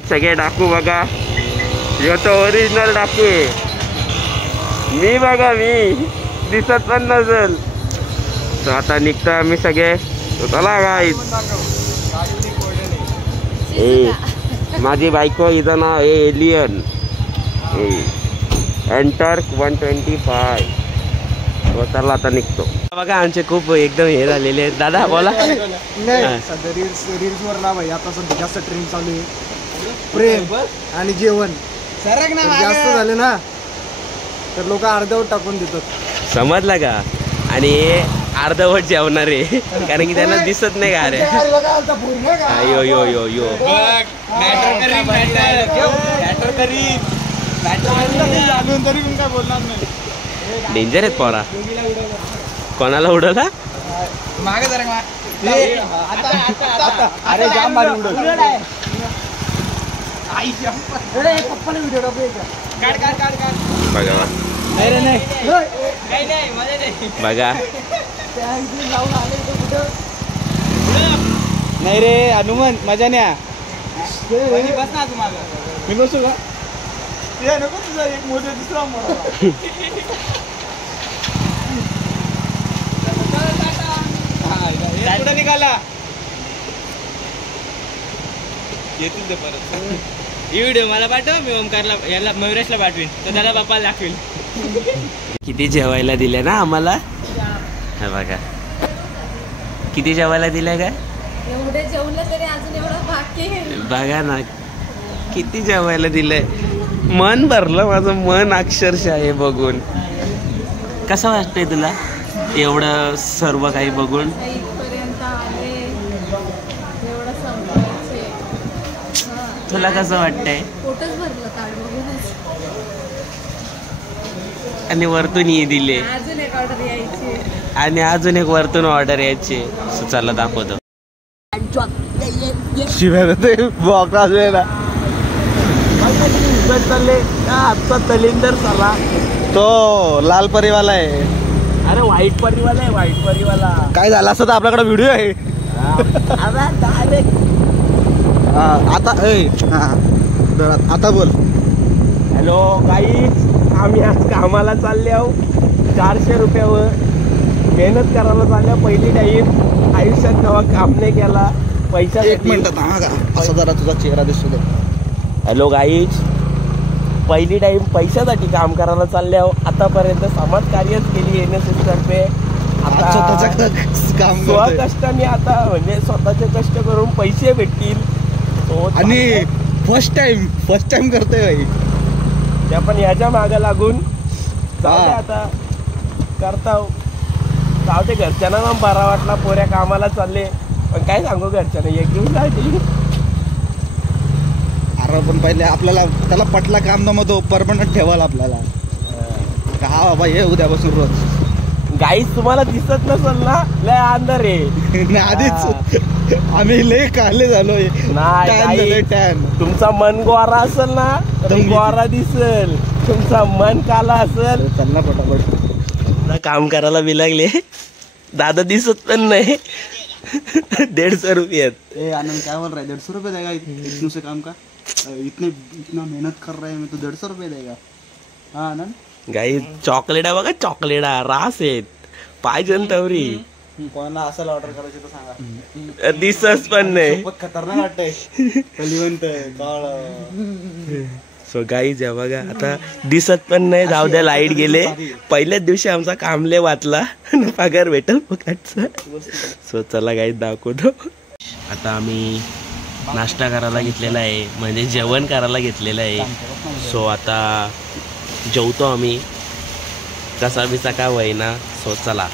सगळे डाकू बघा, ह्यो तो ओरिजिनल डाकू आहे. मी बघा, मी दिसत पण नसेल. तर आता निघतो आम्ही सगळे. चला गाईज. माझी बायको हिचं नाव आहे एलियन. एंटर 125. चला आता निघतो. बघा आमचे खूप एकदम हे झालेले आहेत. दादा बोला. सध्या रील्स वर ना भाई आता सध्या जास्त ट्रेंड चालू आहे प्रेम आणि जेवण. जास्त झाले ना तर लोक अर्धवट टाकून देतात. समजलं का? आणि अर्धवट जेवणार आहे कारण की त्यांना दिसत नाही का रे. यो यो यो यो डेंजर आहेत पोरा. कोणाला उडवला? अरे जाम भारी बघा बघा. नाही रे हनुमान मजा नाही. मी बसू का? नको तुझा एक मोठा दुसरा कुठं निघाला येतील ते परत. ही व्हिडिओ मला पाठव, मी ओमकारला याला मयुरेशला पाठवीन, तर त्याला बाप्पाला दाखवीन. किती जेवायला दिले ना आम्हाला. हा बघा किती जेवायला दिले काय. एवढे जेवलं तरी अजून एवढं बाकी आहे. बघा ना किती जेवायला दिलंय. मन भरलं माझं, मन अक्षरशः आहे बघून. कसं वाटतंय तुला एवढं सर्व काही बघून? इथपर्यंत आले, एवढं संपवायचे. तुला कसं वाटतंय? पोटच भरलं ताट बघूनच. आणि वरतून ही दिले, अजून एक ऑर्डर यायची आणि अजून एक वरतून ऑर्डर यायची. चला दाखवतो. आजचा तलिंदर साला तो लाल परीवाला आहे. अरे व्हाईट परीवाला आहे, व्हाईट परीवाला. काय झालं असं तर आपल्याकडे व्हिडिओ आहे. आता बोल. हॅलो गाईज, आम्ही आज कामाला चालले आहो. 400 रुपयावर मेहनत करायला चालल्या. पहिली टाईम आयुष्यात केव्हा काम नाही केला पैसा. एक मिनिट असं जरा तुझा चेहरा दिसतो. हॅलो गाईज, पहिली टाईम पैशासाठी काम करायला चालले आहो. आतापर्यंत समाज कार्यच केली NSS तर्फे. आता स्वकष्टाने आता म्हणजे स्वतःचे कष्ट करून पैसे भेटतील. आणि फर्स्ट टाइम करतोय भाई. ते पण याच्या मागे लागून आता करता. जाऊ ते घरच्यांना ना बरा वाटला. पोऱ्या कामाला चालले, पण काय सांगू घरच्यांना एक दिवस जायची. अरे पण पहिले आपल्याला त्याला पटला काम ना, मग तो परमनंट ठेवायला आपल्याला. का बाबा हे उद्यापासून रोज. गाईस तुम्हाला दिसत नसल ना, लय अंधार आहे. आधीच आम्ही लय काले झालोय. तुमचा मन गोरा असेल ना तर गोरा दिसेल. तुमचा मन काला असेल. चल ना पटापट. काम करायला बी लागले. दादा दिसत पण नाही. 150 रुपये. आनंद क्या बोल रहा है? 150 रुपये देगा इतने से काम का? इतना मेहनत कर रहा है मैं, तो 150 रुपये देगा. हाँ आनंद. गाई चॉकलेट आहे बघा, चॉकलेट रास आहेत पाहिजे तवरी. कोणाला असं ऑर्डर करायची तर सांगा. दिसत पण नाही. खतरनाक वाटतंय. कलिवंत काळ. सो गाईज आहे बघा, आता दिसत पण नाही. जाऊ द्या, लाईट गेले. पहिल्याच दिवशी आमचा कामले वाचला. पगार भेटल फुकटचा. सो चला गाईज दाखवतो. आता आम्ही नाश्ता करायला घेतलेला आहे, म्हणजे जेवण करायला घेतलेलं आहे. सो आता जेवतो आम्ही. कसा बिसा का होईना. सो चला.